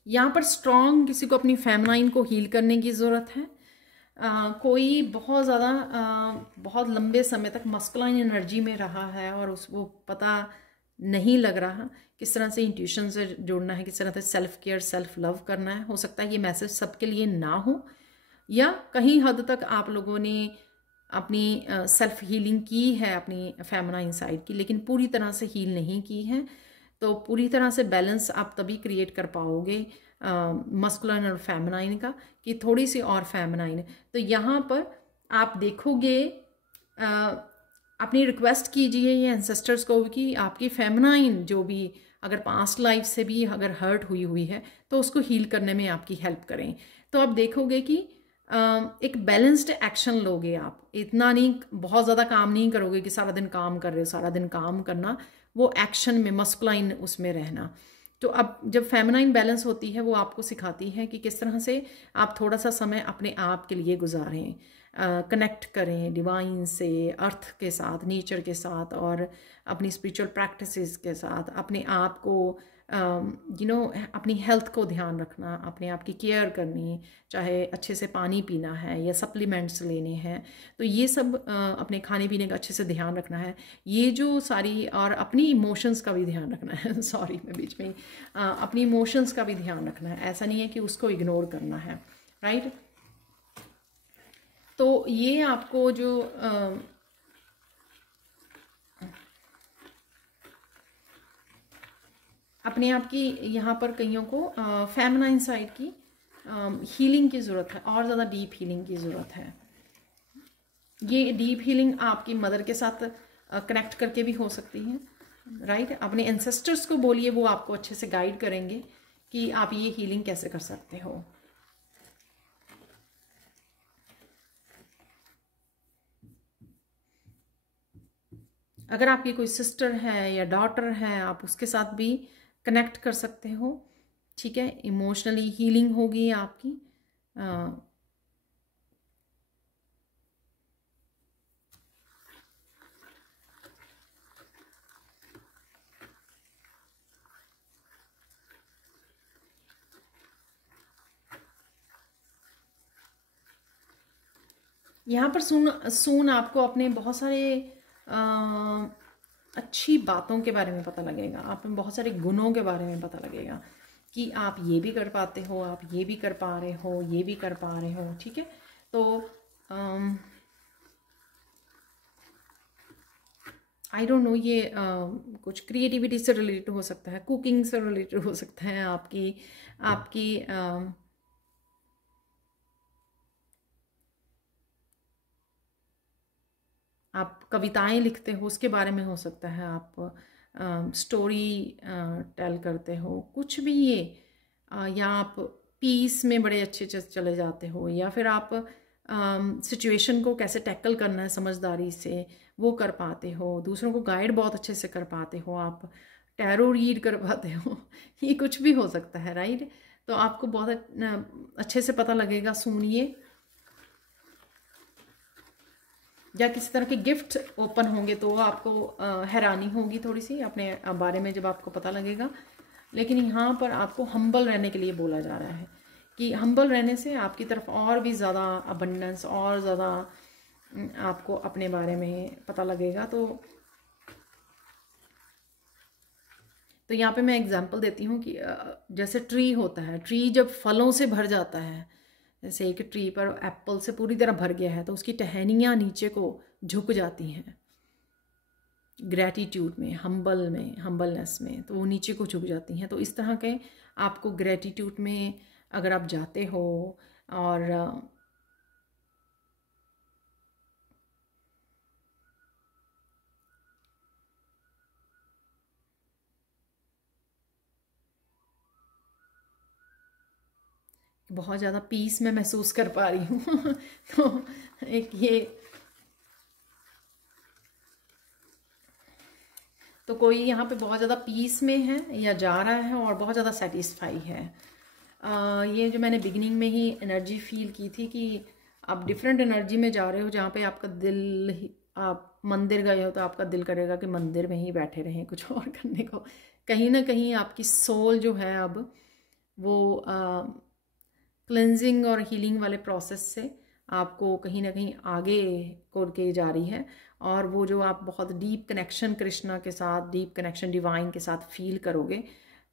यहाँ पर स्ट्रॉन्ग किसी को अपनी फेमनाइन को हील करने की ज़रूरत है। कोई बहुत ज़्यादा बहुत लंबे समय तक मस्कुलाइन एनर्जी में रहा है और उसको पता नहीं लग रहा किस तरह से इंट्यूशन से जुड़ना है, किस तरह से सेल्फ केयर सेल्फ लव करना है। हो सकता है ये मैसेज सबके लिए ना हो, या कहीं हद तक आप लोगों ने अपनी सेल्फ हीलिंग की है अपनी फेमिनाइन साइड की, लेकिन पूरी तरह से हील नहीं की है। तो पूरी तरह से बैलेंस आप तभी क्रिएट कर पाओगे मस्कुलाइन और फेमिनाइन का, कि थोड़ी सी और फेमिनाइन। तो यहाँ पर आप देखोगे, अपनी रिक्वेस्ट कीजिए ये एंसेस्टर्स को कि आपकी फेमिनाइन जो भी अगर पास्ट लाइफ से भी अगर हर्ट हुई हुई है तो उसको हील करने में आपकी हेल्प करें। तो आप देखोगे कि एक बैलेंस्ड एक्शन लोगे आप। इतना नहीं, बहुत ज़्यादा काम नहीं करोगे कि सारा दिन काम कर रहे हो, सारा दिन काम करना, वो एक्शन में मस्कुलाइन उसमें रहना। तो अब जब फेमिनाइन बैलेंस होती है वो आपको सिखाती है कि किस तरह से आप थोड़ा सा समय अपने आप के लिए गुजारें, कनेक्ट करें डिवाइन से, अर्थ के साथ, नेचर के साथ और अपनी स्पिरिचुअल प्रैक्टिसेस के साथ। अपने आप को अपनी हेल्थ को ध्यान रखना, अपने आप की केयर करनी, चाहे अच्छे से पानी पीना है या सप्लीमेंट्स लेने हैं, तो ये सब अपने खाने पीने का अच्छे से ध्यान रखना है। ये जो सारी, और अपनी इमोशंस का भी ध्यान रखना है सॉरी मैं बीच में अपनी इमोशंस का भी ध्यान रखना है। ऐसा नहीं है कि उसको इग्नोर करना है, राइट। तो ये आपको जो अपने आप की यहाँ पर कईयों को फेमिनाइन साइड की हीलिंग की ज़रूरत है, और ज़्यादा डीप हीलिंग की ज़रूरत है। ये डीप हीलिंग आपकी मदर के साथ कनेक्ट करके भी हो सकती है, राइट। अपने एंसेस्टर्स को बोलिए, वो आपको अच्छे से गाइड करेंगे कि आप ये हीलिंग कैसे कर सकते हो। अगर आपकी कोई सिस्टर है या डॉटर है, आप उसके साथ भी कनेक्ट कर सकते हो, ठीक है। इमोशनली हीलिंग होगी आपकी। यहाँ पर सून आपको अपने बहुत सारे अच्छी बातों के बारे में पता लगेगा, आप में बहुत सारे गुणों के बारे में पता लगेगा कि आप ये भी कर पाते हो, आप ये भी कर पा रहे हो, ये भी कर पा रहे हो, ठीक है। तो आई डोंट नो, ये कुछ क्रिएटिविटी से रिलेटेड हो सकता है, कुकिंग से रिलेटेड हो सकता है, आपकी आपकी आप कविताएं लिखते हो उसके बारे में हो सकता है, आप स्टोरी टेल करते हो, कुछ भी ये या आप पीस में बड़े अच्छे से चले जाते हो, या फिर आप सिचुएशन को कैसे टैकल करना है समझदारी से वो कर पाते हो, दूसरों को गाइड बहुत अच्छे से कर पाते हो, आप टैरो रीड कर पाते हो ये कुछ भी हो सकता है, राइट। तो आपको बहुत अच्छे से पता लगेगा, सुनिए। या किसी तरह के गिफ्ट ओपन होंगे तो आपको हैरानी होगी थोड़ी सी अपने बारे में जब आपको पता लगेगा। लेकिन यहाँ पर आपको हम्बल रहने के लिए बोला जा रहा है कि हम्बल रहने से आपकी तरफ और भी ज़्यादा अबंडेंस और ज़्यादा आपको अपने बारे में पता लगेगा। तो यहाँ पे मैं एग्जांपल देती हूँ कि जैसे ट्री होता है, ट्री जब फलों से भर जाता है, जैसे एक ट्री पर एप्पल से पूरी तरह भर गया है तो उसकी टहनियाँ नीचे को झुक जाती हैं ग्रैटिट्यूड में, हम्बलनेस में, तो वो नीचे को झुक जाती हैं। तो इस तरह के आपको ग्रैटिट्यूड में अगर आप जाते हो और बहुत ज़्यादा पीस में महसूस कर पा रही हूँ तो एक ये, तो कोई यहाँ पे बहुत ज़्यादा पीस में है या जा रहा है और बहुत ज़्यादा सेटिस्फाई है। ये जो मैंने बिगिनिंग में ही एनर्जी फील की थी कि आप डिफरेंट एनर्जी में जा रहे हो, जहाँ पे आपका दिल ही, आप मंदिर गए हो तो आपका दिल करेगा कि मंदिर में ही बैठे रहें, कुछ और करने को, कहीं ना कहीं आपकी सोल जो है अब वो क्लेंजिंग और हीलिंग वाले प्रोसेस से आपको कहीं ना कहीं आगे करके जा रही है। और वो जो आप बहुत डीप कनेक्शन कृष्णा के साथ, डीप कनेक्शन डिवाइन के साथ फील करोगे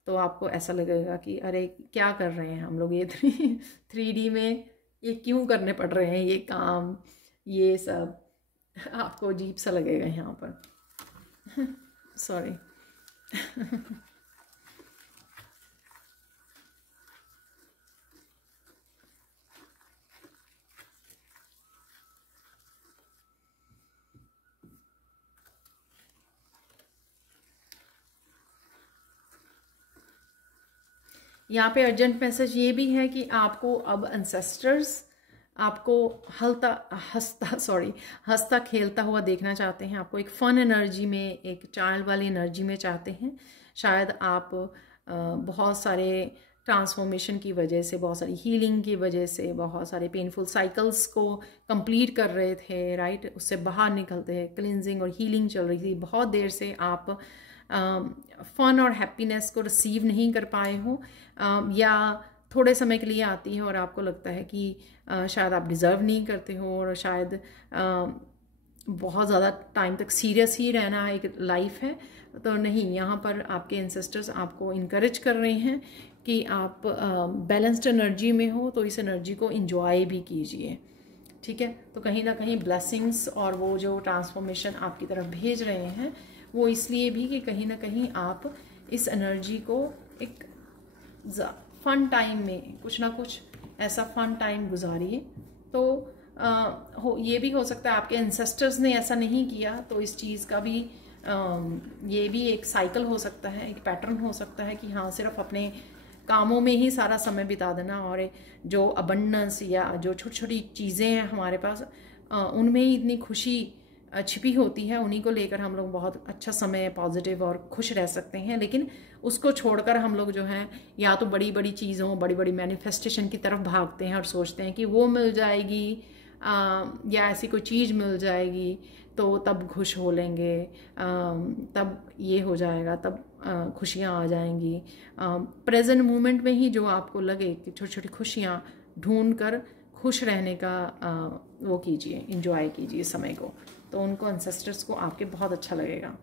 तो आपको ऐसा लगेगा कि अरे क्या कर रहे हैं हम लोग ये 3D में, ये क्यों करने पड़ रहे हैं ये काम, ये सब आपको अजीब सा लगेगा यहाँ पर सॉरी यहाँ पे अर्जेंट मैसेज ये भी है कि आपको अब एंसेस्टर्स आपको हंसता खेलता हुआ देखना चाहते हैं, आपको एक फन एनर्जी में, एक चाइल्ड वाली एनर्जी में चाहते हैं। शायद आप बहुत सारे ट्रांसफॉर्मेशन की वजह से, बहुत सारी हीलिंग की वजह से, बहुत सारे पेनफुल साइकिल्स को कंप्लीट कर रहे थे, राइट, उससे बाहर निकलते हैं, क्लिनजिंग और हीलिंग चल रही थी, बहुत देर से आप फन और हैप्पीनेस को रिसीव नहीं कर पाए हो, या थोड़े समय के लिए आती है और आपको लगता है कि शायद आप डिज़र्व नहीं करते हो, और शायद बहुत ज़्यादा टाइम तक सीरियस ही रहना एक लाइफ है। तो नहीं, यहाँ पर आपके एंसेस्टर्स आपको इनकरेज कर रहे हैं कि आप बैलेंस्ड एनर्जी में हो, तो इस एनर्जी को इंजॉय भी कीजिए, ठीक है। तो कहीं ना कहीं ब्लेसिंग्स और वो जो ट्रांसफॉर्मेशन आपकी तरफ भेज रहे हैं वो इसलिए भी कि कहीं ना कहीं आप इस एनर्जी को एक फन टाइम में, कुछ ना कुछ ऐसा फन टाइम गुजारिए। तो ये भी हो सकता है आपके एंसेस्टर्स ने ऐसा नहीं किया, तो इस चीज़ का भी ये भी एक साइकिल हो सकता है, एक पैटर्न हो सकता है कि हाँ, सिर्फ अपने कामों में ही सारा समय बिता देना, और जो अबंडेंस या जो छोटी छोटी चीज़ें हैं हमारे पास उनमें ही इतनी खुशी छिपी होती है, उन्हीं को लेकर हम लोग बहुत अच्छा समय पॉजिटिव और खुश रह सकते हैं। लेकिन उसको छोड़कर हम लोग जो हैं या तो बड़ी बड़ी चीज़ों, बड़ी बड़ी मैनिफेस्टेशन की तरफ भागते हैं और सोचते हैं कि वो मिल जाएगी या ऐसी कोई चीज़ मिल जाएगी तो तब खुश हो लेंगे, तब ये हो जाएगा, तब खुशियाँ आ जाएंगी। प्रेजेंट मोमेंट में ही जो आपको लगे कि छोटी छोटी खुशियाँ ढूंढ कर खुश रहने का वो कीजिए, इंजॉय कीजिए समय को, तो उनको एंसेस्टर्स को आपके बहुत अच्छा लगेगा।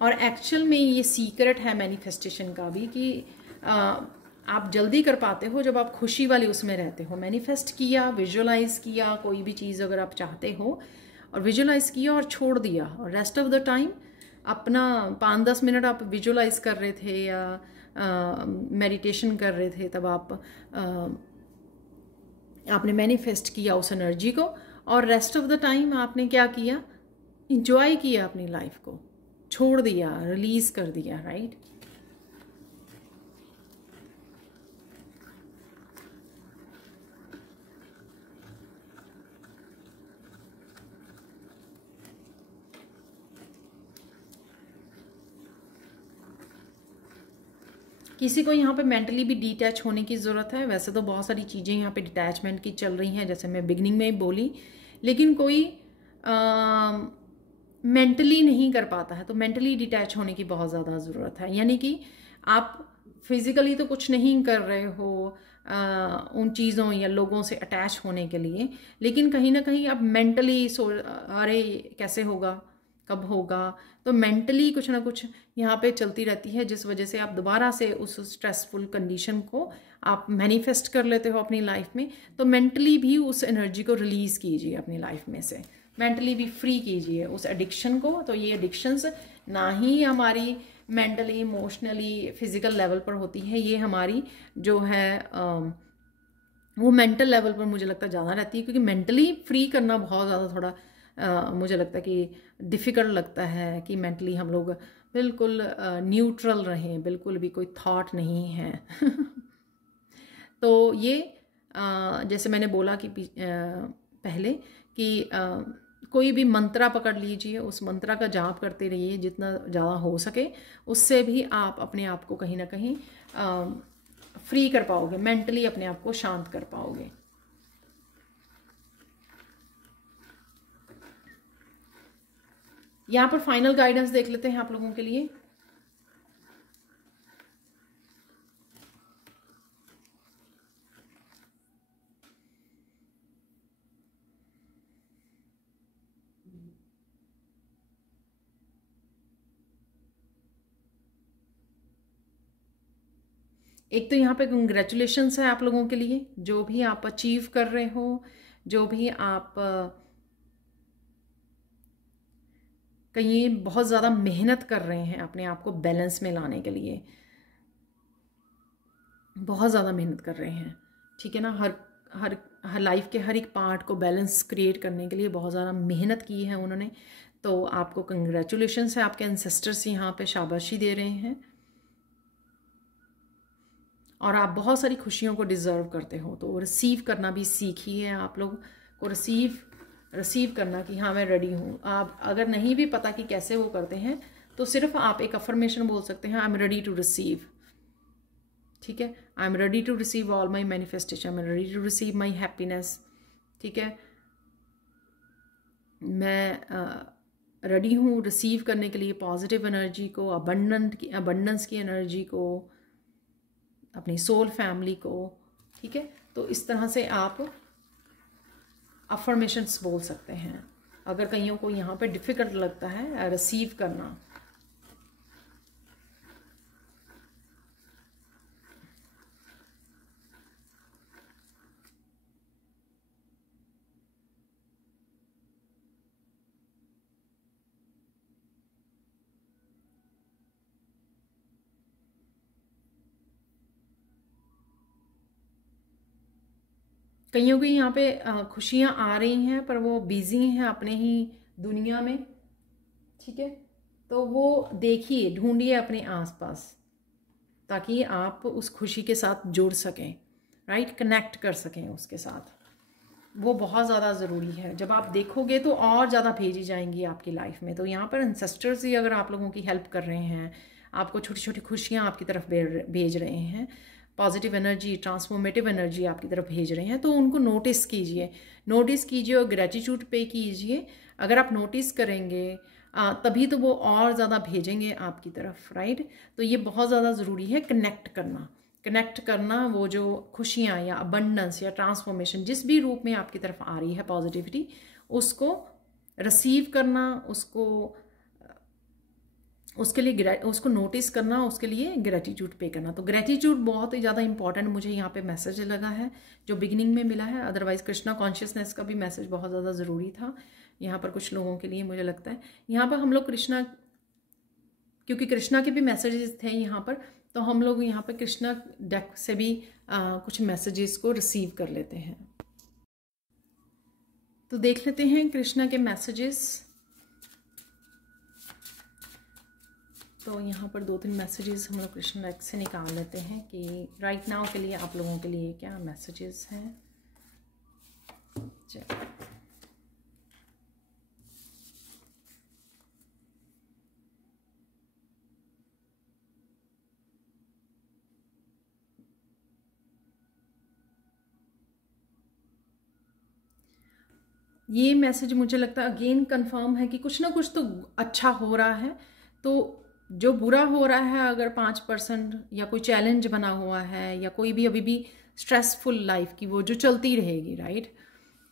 और एक्चुअल में ये सीक्रेट है मैनिफेस्टेशन का भी कि आप जल्दी कर पाते हो जब आप खुशी वाली उसमें रहते हो। मैनिफेस्ट किया, विजुअलाइज किया, कोई भी चीज़ अगर आप चाहते हो और विजुअलाइज किया और छोड़ दिया, और रेस्ट ऑफ द टाइम अपना 5-10 मिनट आप विजुअलाइज कर रहे थे या मेडिटेशन कर रहे थे, तब आपने मैनिफेस्ट किया उस एनर्जी को, और रेस्ट ऑफ द टाइम आपने क्या किया, इंजॉय किया अपनी लाइफ को, छोड़ दिया, रिलीज कर दिया, राइट। किसी को यहाँ पे मेंटली भी डिटैच होने की ज़रूरत है। वैसे तो बहुत सारी चीज़ें यहाँ पे डिटैचमेंट की चल रही हैं, जैसे मैं बिगनिंग में ही बोली, लेकिन कोई मेंटली नहीं कर पाता है, तो मेंटली डिटैच होने की बहुत ज़्यादा ज़रूरत है। यानी कि आप फिजिकली तो कुछ नहीं कर रहे हो उन चीज़ों या लोगों से अटैच होने के लिए, लेकिन कहीं ना कहीं आप मेंटली अरे कैसे होगा, कब होगा, तो मेंटली कुछ ना कुछ यहाँ पे चलती रहती है, जिस वजह से आप दोबारा से उस स्ट्रेसफुल कंडीशन को आप मैनिफेस्ट कर लेते हो अपनी लाइफ में। तो मेंटली भी उस एनर्जी को रिलीज़ कीजिए अपनी लाइफ में से, मेंटली भी फ्री कीजिए उस एडिक्शन को। तो ये एडिक्शंस ना ही हमारी मेंटली, इमोशनली, फिजिकल लेवल पर होती है, ये हमारी जो है वो मेंटल लेवल पर मुझे लगता है ज़्यादा रहती है, क्योंकि मेंटली फ्री करना बहुत ज़्यादा थोड़ा मुझे लगता है कि डिफ़िकल्ट लगता है कि मेंटली हम लोग बिल्कुल न्यूट्रल रहें, बिल्कुल भी कोई थॉट नहीं है। तो ये जैसे मैंने बोला कि पहले कि कोई भी मंत्रा पकड़ लीजिए, उस मंत्रा का जाप करते रहिए जितना ज़्यादा हो सके, उससे भी आप अपने आप को कहीं ना कहीं फ्री कर पाओगे, मेंटली अपने आप को शांत कर पाओगे। यहाँ पर फाइनल गाइडेंस देख लेते हैं आप लोगों के लिए। एक तो यहाँ पे कंग्रेचुलेशंस है आप लोगों के लिए, जो भी आप अचीव कर रहे हो, जो भी आप कहीं बहुत ज़्यादा मेहनत कर रहे हैं अपने आप को बैलेंस में लाने के लिए, बहुत ज़्यादा मेहनत कर रहे हैं, ठीक है ना। हर लाइफ के हर एक पार्ट को बैलेंस क्रिएट करने के लिए बहुत ज़्यादा मेहनत की है उन्होंने। तो आपको कंग्रेचुलेशंस है, आपके एंसेस्टर्स यहाँ पे शाबाशी दे रहे हैं, और आप बहुत सारी खुशियों को डिज़र्व करते हो। तो रिसीव करना भी सीखिए, आप लोग को रिसीव करना कि हाँ मैं रेडी हूँ। आप अगर नहीं भी पता कि कैसे वो करते हैं, तो सिर्फ आप एक अफर्मेशन बोल सकते हैं, I am ready to receive, ठीक है। I am ready to receive all my manifestation, I am ready to receive my happiness, ठीक है। मैं रेडी हूँ रिसीव करने के लिए पॉजिटिव एनर्जी को, अबंडेंस की एनर्जी को, अपनी सोल फैमिली को, ठीक है। तो इस तरह से आप अफर्मेशंस बोल सकते हैं। अगर कईयों को यहाँ पे डिफ़िकल्ट लगता है रिसीव करना, कईयों की यहाँ पे खुशियाँ आ रही हैं पर वो बिजी हैं अपने ही दुनिया में, ठीक है। तो वो देखिए, ढूंढिए अपने आसपास, ताकि आप उस खुशी के साथ जुड़ सकें, राइट, कनेक्ट कर सकें उसके साथ। वो बहुत ज़्यादा ज़रूरी है। जब आप देखोगे तो और ज़्यादा भेजी जाएंगी आपकी लाइफ में। तो यहाँ पर एंसेस्टर्स ही अगर आप लोगों की हेल्प कर रहे हैं, आपको छोटी छोटी खुशियाँ आपकी तरफ भेज रहे हैं, पॉजिटिव एनर्जी, ट्रांसफॉर्मेटिव एनर्जी आपकी तरफ भेज रहे हैं, तो उनको नोटिस कीजिए और ग्रेटिट्यूड पे कीजिए। अगर आप नोटिस करेंगे तभी तो वो और ज़्यादा भेजेंगे आपकी तरफ, राइट। तो ये बहुत ज़्यादा ज़रूरी है, कनेक्ट करना वो जो खुशियाँ या अबंडेंस या ट्रांसफॉर्मेशन जिस भी रूप में आपकी तरफ आ रही है, पॉजिटिविटी, उसको रिसीव करना, उसके लिए उसको नोटिस करना, उसके लिए ग्रेटिट्यूड पे करना। तो ग्रेटिट्यूड बहुत ही ज़्यादा इंपॉर्टेंट मुझे यहाँ पे मैसेज लगा है जो बिगिनिंग में मिला है। अदरवाइज कृष्णा कॉन्शियसनेस का भी मैसेज बहुत ज़्यादा ज़रूरी था यहाँ पर कुछ लोगों के लिए, मुझे लगता है। यहाँ पर हम लोग कृष्णा, क्योंकि कृष्णा के भी मैसेजेस थे यहाँ पर, तो हम लोग यहाँ पर कृष्णा डेक से भी कुछ मैसेजेस को रिसीव कर लेते हैं। तो देख लेते हैं कृष्णा के मैसेजेस। तो यहाँ पर 2-3 मैसेजेस हम लोग कृष्ण डेक से निकाल लेते हैं कि राइट नाउ के लिए आप लोगों के लिए क्या मैसेजेस हैं। चलो, ये मैसेज मुझे लगता है अगेन कंफर्म है कि कुछ ना कुछ तो अच्छा हो रहा है। तो जो बुरा हो रहा है, अगर 5% या कोई चैलेंज बना हुआ है या कोई भी अभी भी स्ट्रेसफुल लाइफ की, वो जो चलती रहेगी, राइट।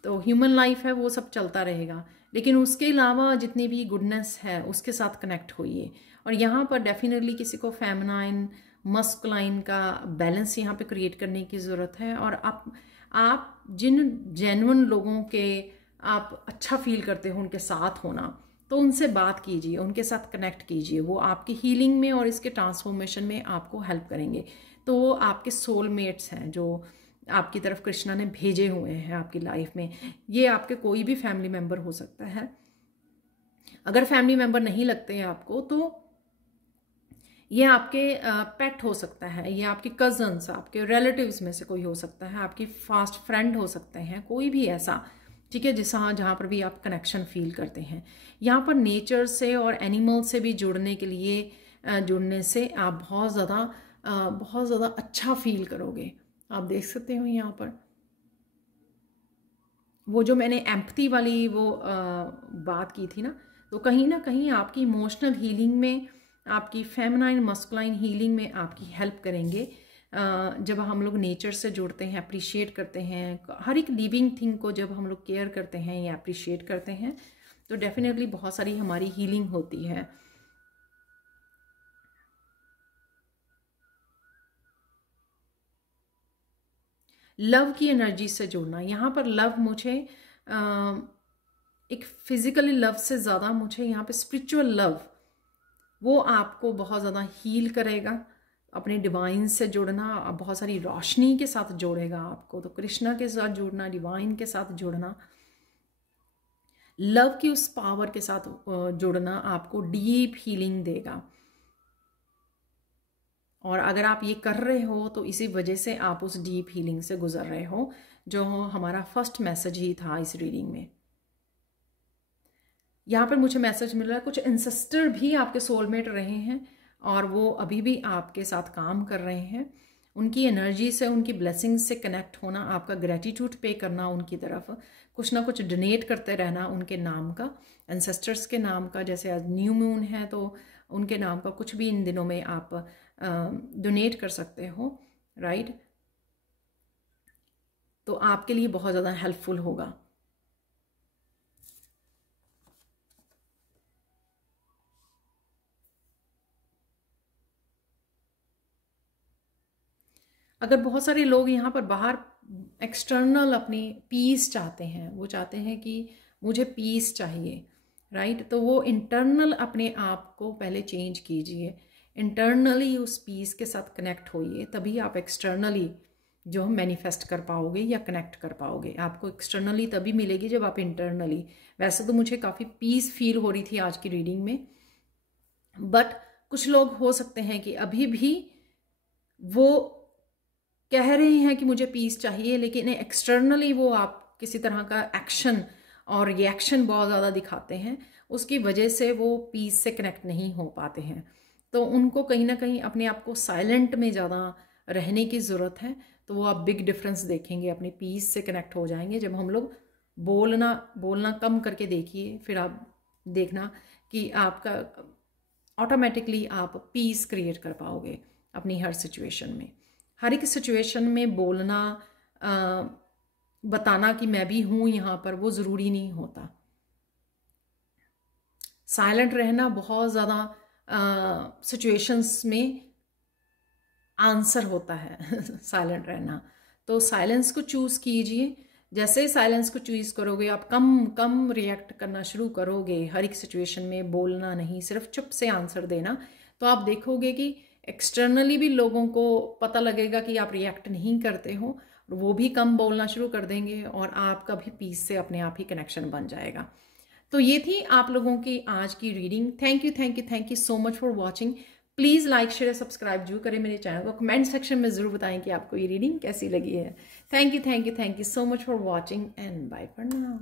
तो ह्यूमन लाइफ है, वो सब चलता रहेगा, लेकिन उसके अलावा जितनी भी गुडनेस है उसके साथ कनेक्ट होइए। और यहाँ पर डेफिनेटली किसी को फेमिनाइन मस्कुलाइन का बैलेंस यहाँ पे क्रिएट करने की ज़रूरत है। और आप जिन जेन्युइन लोगों के आप अच्छा फील करते हो उनके साथ होना, तो उनसे बात कीजिए, उनके साथ कनेक्ट कीजिए। वो आपकी हीलिंग में और इसके ट्रांसफॉर्मेशन में आपको हेल्प करेंगे। तो वो आपके सोलमेट्स हैं जो आपकी तरफ कृष्णा ने भेजे हुए हैं आपकी लाइफ में। ये आपके कोई भी फैमिली मेम्बर हो सकता है। अगर फैमिली मेम्बर नहीं लगते हैं आपको, तो ये आपके पेट हो सकता है, ये आपके कजन्स, आपके रिलेटिव्स में से कोई हो सकता है, आपकी फास्ट फ्रेंड हो सकते हैं, कोई भी ऐसा, ठीक है, जहाँ पर भी आप कनेक्शन फील करते हैं। यहाँ पर नेचर से और एनिमल से भी जुड़ने के लिए जुड़ने से आप बहुत ज़्यादा अच्छा फील करोगे। आप देख सकते हो यहाँ पर वो जो मैंने एम्पैथी वाली वो बात की थी ना, तो कहीं ना कहीं आपकी इमोशनल हीलिंग में, आपकी फेमिनाइन मस्कुलाइन हीलिंग में आपकी हेल्प करेंगे। जब हम लोग नेचर से जुड़ते हैं, अप्रिशिएट करते हैं, हर एक लिविंग थिंग को जब हम लोग केयर करते हैं या अप्रिशिएट करते हैं, तो डेफिनेटली बहुत सारी हमारी हीलिंग होती है। लव की एनर्जी से जुड़ना, यहाँ पर लव मुझे एक फिजिकली लव से ज़्यादा मुझे यहाँ पे स्पिरिचुअल लव, वो आपको बहुत ज़्यादा हील करेगा। अपने डिवाइन से जुड़ना बहुत सारी रोशनी के साथ जोड़ेगा आपको। तो कृष्णा के साथ जुड़ना, डिवाइन के साथ जुड़ना, लव की उस पावर के साथ जुड़ना आपको डीप हीलिंग देगा। और अगर आप ये कर रहे हो तो इसी वजह से आप उस डीप हीलिंग से गुजर रहे हो, जो हमारा फर्स्ट मैसेज ही था इस रीडिंग में। यहाँ पर मुझे मैसेज मिल रहा है कुछ एंसेस्टर भी आपके सोलमेट रहे हैं और वो अभी भी आपके साथ काम कर रहे हैं। उनकी एनर्जी से, उनकी ब्लेसिंग्स से कनेक्ट होना, आपका ग्रेटिट्यूड पे करना उनकी तरफ, कुछ ना कुछ डोनेट करते रहना उनके नाम का, एंसेस्टर्स के नाम का। जैसे आज न्यू मून है तो उनके नाम का कुछ भी इन दिनों में आप डोनेट कर सकते हो, राइट। तो आपके लिए बहुत ज़्यादा हेल्पफुल होगा। अगर बहुत सारे लोग यहाँ पर बाहर एक्सटर्नल अपनी पीस चाहते हैं, वो चाहते हैं कि मुझे पीस चाहिए, राइट, तो वो इंटरनल अपने आप को पहले चेंज कीजिए, इंटरनली उस पीस के साथ कनेक्ट होइए, तभी आप एक्सटर्नली जो मैनिफेस्ट कर पाओगे या कनेक्ट कर पाओगे। आपको एक्सटर्नली तभी मिलेगी जब आप इंटरनली। वैसे तो मुझे काफ़ी पीस फील हो रही थी आज की रीडिंग में, बट कुछ लोग हो सकते हैं कि अभी भी वो कह रहे हैं कि मुझे पीस चाहिए, लेकिन एक्सटर्नली वो आप किसी तरह का एक्शन और रिएक्शन बहुत ज़्यादा दिखाते हैं, उसकी वजह से वो पीस से कनेक्ट नहीं हो पाते हैं। तो उनको कहीं ना कहीं अपने आप को साइलेंट में ज़्यादा रहने की ज़रूरत है। तो वो आप बिग डिफरेंस देखेंगे, अपनी पीस से कनेक्ट हो जाएंगे। जब हम लोग बोलना कम करके देखिए, फिर आप देखना कि आपका ऑटोमेटिकली आप पीस क्रिएट कर पाओगे अपनी हर सिचुएशन में। हर एक सिचुएशन में बोलना, बताना कि मैं भी हूँ यहाँ पर, वो ज़रूरी नहीं होता। साइलेंट रहना बहुत ज़्यादा सिचुएशंस में आंसर होता है साइलेंट रहना। तो साइलेंस को चूज कीजिए। जैसे ही साइलेंस को चूज करोगे आप कम रिएक्ट करना शुरू करोगे, हर एक सिचुएशन में बोलना नहीं, सिर्फ चुप से आंसर देना, तो आप देखोगे कि एक्सटर्नली भी लोगों को पता लगेगा कि आप रिएक्ट नहीं करते हो, वो भी कम बोलना शुरू कर देंगे और आपका भी पीस से अपने आप ही कनेक्शन बन जाएगा। तो ये थी आप लोगों की आज की reading. Thank you so much for watching. Please like share subscribe जरूर करें मेरे चैनल को। कमेंट सेक्शन में ज़रूर बताएं कि आपको ये रीडिंग कैसी लगी है। Thank you so much for watching and bye for now.